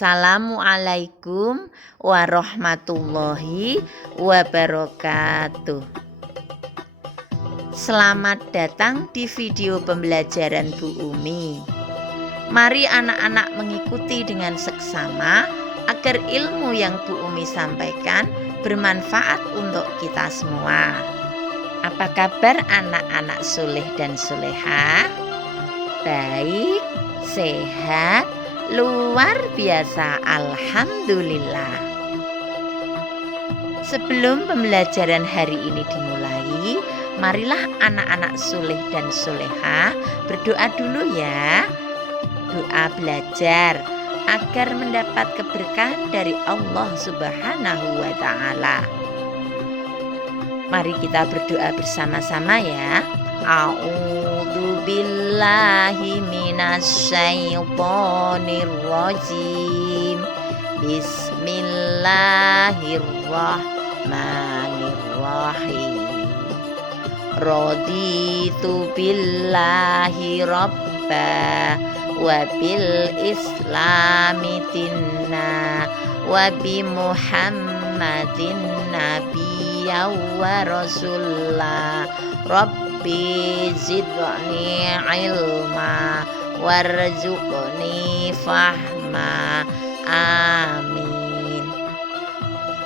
Assalamualaikum warahmatullahi wabarakatuh. Selamat datang di video pembelajaran Bu Umi. Mari anak-anak mengikuti dengan seksama agar ilmu yang Bu Umi sampaikan bermanfaat untuk kita semua. Apa kabar anak-anak soleh dan soleha? Baik, sehat, luar biasa, alhamdulillah. Sebelum pembelajaran hari ini dimulai, marilah anak-anak soleh dan soleha berdoa dulu ya. Doa belajar agar mendapat keberkahan dari Allah Subhanahu wa Ta'ala. Mari kita berdoa bersama-sama ya. A'udzu billahi minasyaitonir rajim. Bismillahirrahmanirrahim. Raditu billahi rabba wa bil islami dinna wa bi muhammadin nabiyya wa rasulullah. Rabbi zidni ilma warzuqni fahma. Amin.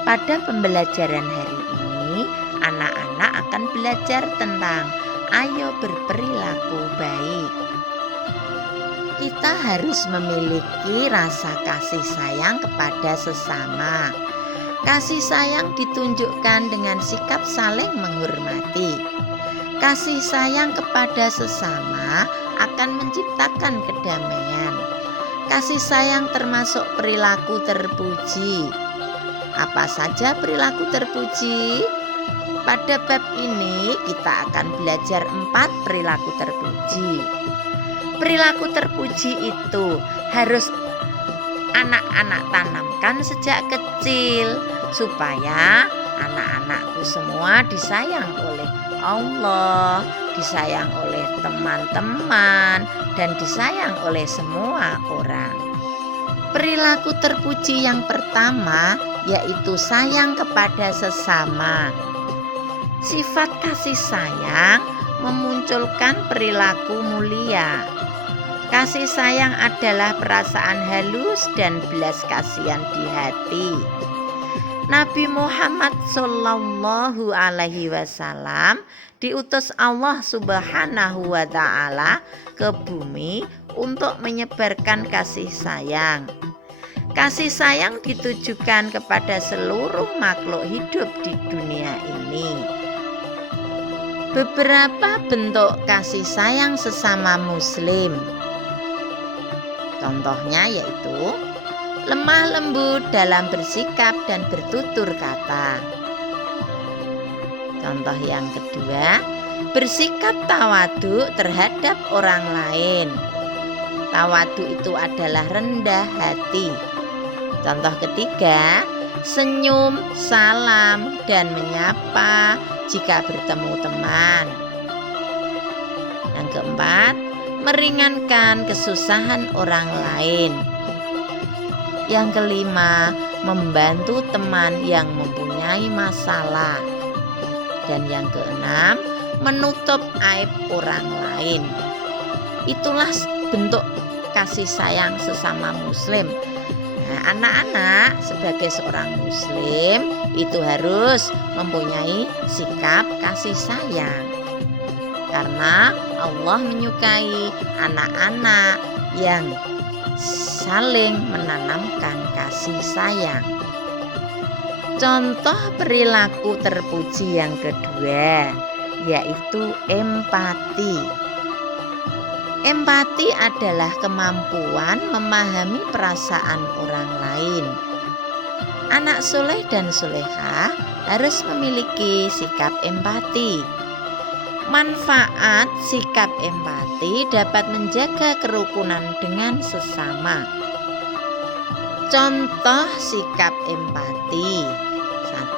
Pada pembelajaran hari ini, anak-anak akan belajar tentang ayo berperilaku baik. Kita harus memiliki rasa kasih sayang kepada sesama. Kasih sayang ditunjukkan dengan sikap saling menghormati. Kasih sayang kepada sesama akan menciptakan kedamaian. Kasih sayang termasuk perilaku terpuji. Apa saja perilaku terpuji? Pada bab ini kita akan belajar 4 perilaku terpuji. Perilaku terpuji itu harus anak-anak tanamkan sejak kecil supaya anak-anakku semua disayang oleh Allah, disayang oleh teman-teman, dan disayang oleh semua orang. Perilaku terpuji yang pertama yaitu sayang kepada sesama. Sifat kasih sayang memunculkan perilaku mulia. Kasih sayang adalah perasaan halus dan belas kasihan di hati. Nabi Muhammad Shallallahu Alaihi Wasallam diutus Allah Subhanahu wa Ta'ala ke bumi untuk menyebarkan kasih sayang. Kasih sayang ditujukan kepada seluruh makhluk hidup di dunia ini. Beberapa bentuk kasih sayang sesama muslim. Contohnya yaitu lemah lembut dalam bersikap dan bertutur kata. Contoh yang kedua, bersikap tawadu terhadap orang lain. Tawadu itu adalah rendah hati. Contoh ketiga, senyum, salam, dan menyapa jika bertemu teman. Yang keempat, meringankan kesusahan orang lain. Yang kelima, membantu teman yang mempunyai masalah. Dan yang keenam, menutup aib orang lain. Itulah bentuk kasih sayang sesama muslim. Nah, anak-anak sebagai seorang muslim itu harus mempunyai sikap kasih sayang. Karena Allah menyukai anak-anak yang saling menanamkan kasih sayang. Contoh perilaku terpuji yang kedua yaitu empati. Empati adalah kemampuan memahami perasaan orang lain. Anak soleh dan soleha harus memiliki sikap empati. Manfaat sikap empati dapat menjaga kerukunan dengan sesama. Contoh sikap empati.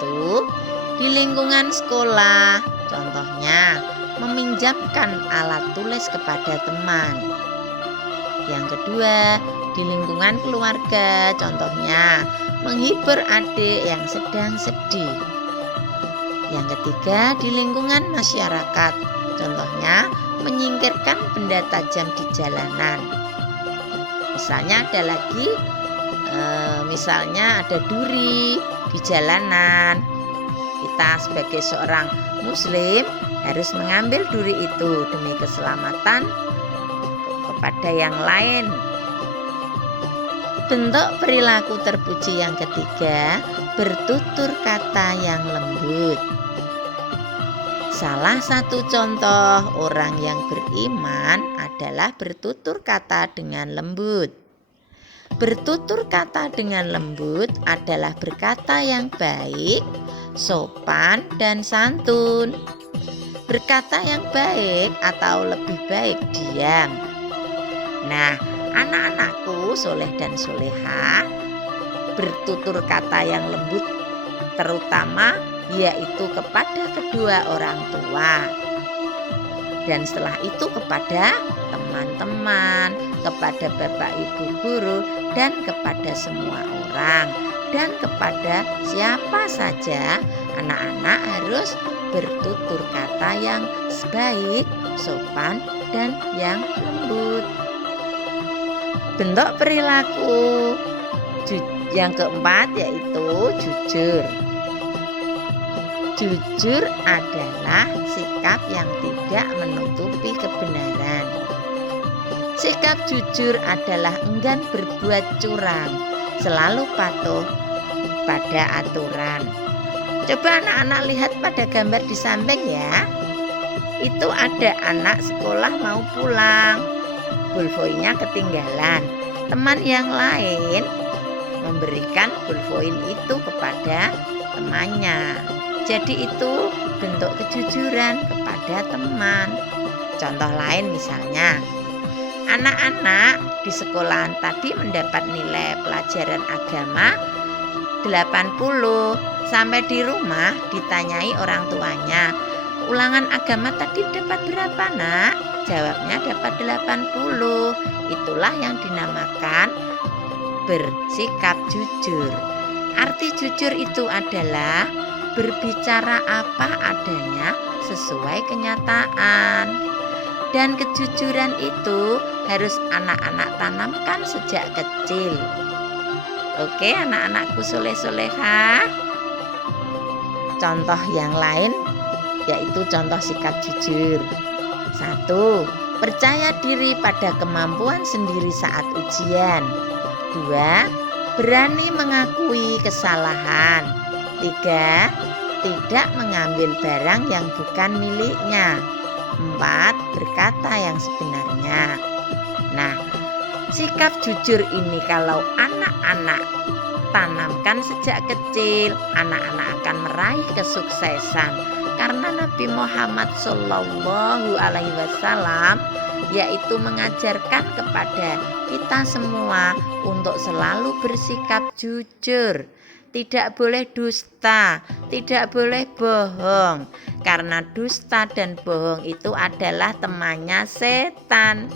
1. Di lingkungan sekolah, contohnya meminjamkan alat tulis kepada teman. Yang kedua, di lingkungan keluarga, contohnya menghibur adik yang sedang sedih. Yang ketiga, di lingkungan masyarakat, contohnya menyingkirkan benda tajam di jalanan. Misalnya ada duri di jalanan. Kita sebagai seorang muslim harus mengambil duri itu demi keselamatan kepada yang lain. Bentuk perilaku terpuji yang ketiga, bertutur kata yang lembut. Salah satu contoh orang yang beriman adalah bertutur kata dengan lembut. Bertutur kata dengan lembut adalah berkata yang baik, sopan, dan santun. Berkata yang baik atau lebih baik diam. Nah, anak-anakku soleh dan solehah, bertutur kata yang lembut terutama yaitu kepada kedua orang tua. Dan setelah itu kepada teman-teman, kepada bapak ibu guru, dan kepada semua orang. Dan kepada siapa saja, anak-anak harus bertutur kata yang baik, sopan, dan yang lembut. Bentuk perilaku yang keempat yaitu jujur. Jujur adalah sikap yang tidak menutupi kebenaran. Sikap jujur adalah enggan berbuat curang, selalu patuh pada aturan. Coba anak-anak lihat pada gambar di samping ya. Itu ada anak sekolah mau pulang, pulvoinnya ketinggalan. Teman yang lain memberikan pulvoin itu kepada temannya. Jadi itu bentuk kejujuran kepada teman. Contoh lain misalnya, anak-anak di sekolahan tadi mendapat nilai pelajaran agama 80. Sampai di rumah ditanyai orang tuanya, ulangan agama tadi dapat berapa nak? Jawabnya dapat 80. Itulah yang dinamakan bersikap jujur. Arti jujur itu adalah berbicara apa adanya sesuai kenyataan. Dan kejujuran itu harus anak-anak tanamkan sejak kecil. Oke, anak-anakku soleh-solehah. Contoh yang lain yaitu contoh sikap jujur. 1. Percaya diri pada kemampuan sendiri saat ujian. 2. Berani mengakui kesalahan. 3. Tidak mengambil barang yang bukan miliknya. 4. Berkata yang sebenarnya. Nah, sikap jujur ini kalau anak-anak tanamkan sejak kecil, anak-anak akan meraih kesuksesan. Karena Nabi Muhammad SAW yaitu mengajarkan kepada kita semua untuk selalu bersikap jujur. Tidak boleh dusta, tidak boleh bohong. Karena dusta dan bohong itu adalah temannya setan.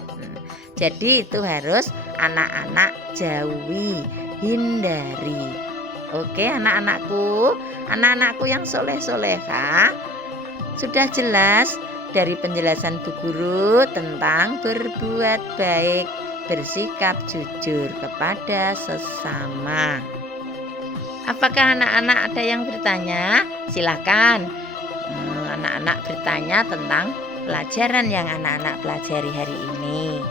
Jadi itu harus anak-anak jauhi, hindari. Oke anak-anakku yang soleh-solehah, sudah jelas dari penjelasan Bu Guru tentang berbuat baik, bersikap jujur kepada sesama. Apakah anak-anak ada yang bertanya? Silakan anak-anak bertanya tentang pelajaran yang anak-anak pelajari hari ini.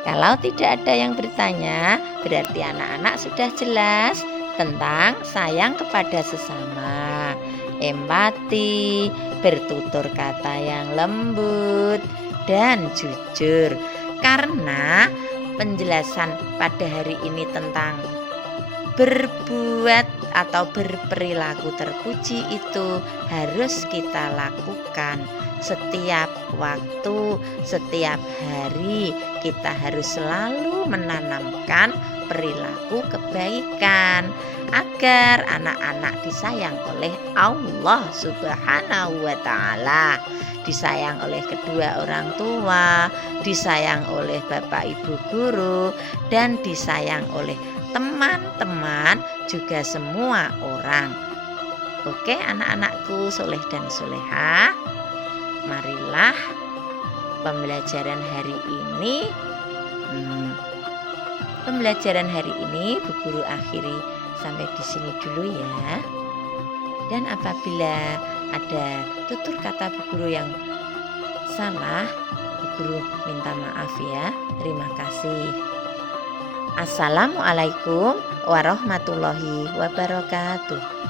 Kalau tidak ada yang bertanya, berarti anak-anak sudah jelas tentang sayang kepada sesama, empati, bertutur kata yang lembut, dan jujur. Karena penjelasan pada hari ini tentang berbuat atau berperilaku terpuji itu harus kita lakukan setiap waktu, setiap hari. Kita harus selalu menanamkan perilaku kebaikan agar anak-anak disayang oleh Allah Subhanahu wa Ta'ala, disayang oleh kedua orang tua, disayang oleh bapak ibu guru, dan disayang oleh teman-teman, juga semua orang. Oke anak-anakku soleh dan solehah, marilah pembelajaran hari ini Bu Guru akhiri sampai di sini dulu ya. Dan apabila ada tutur kata Bu Guru yang salah, Bu Guru minta maaf ya. Terima kasih. Assalamualaikum warahmatullahi wabarakatuh.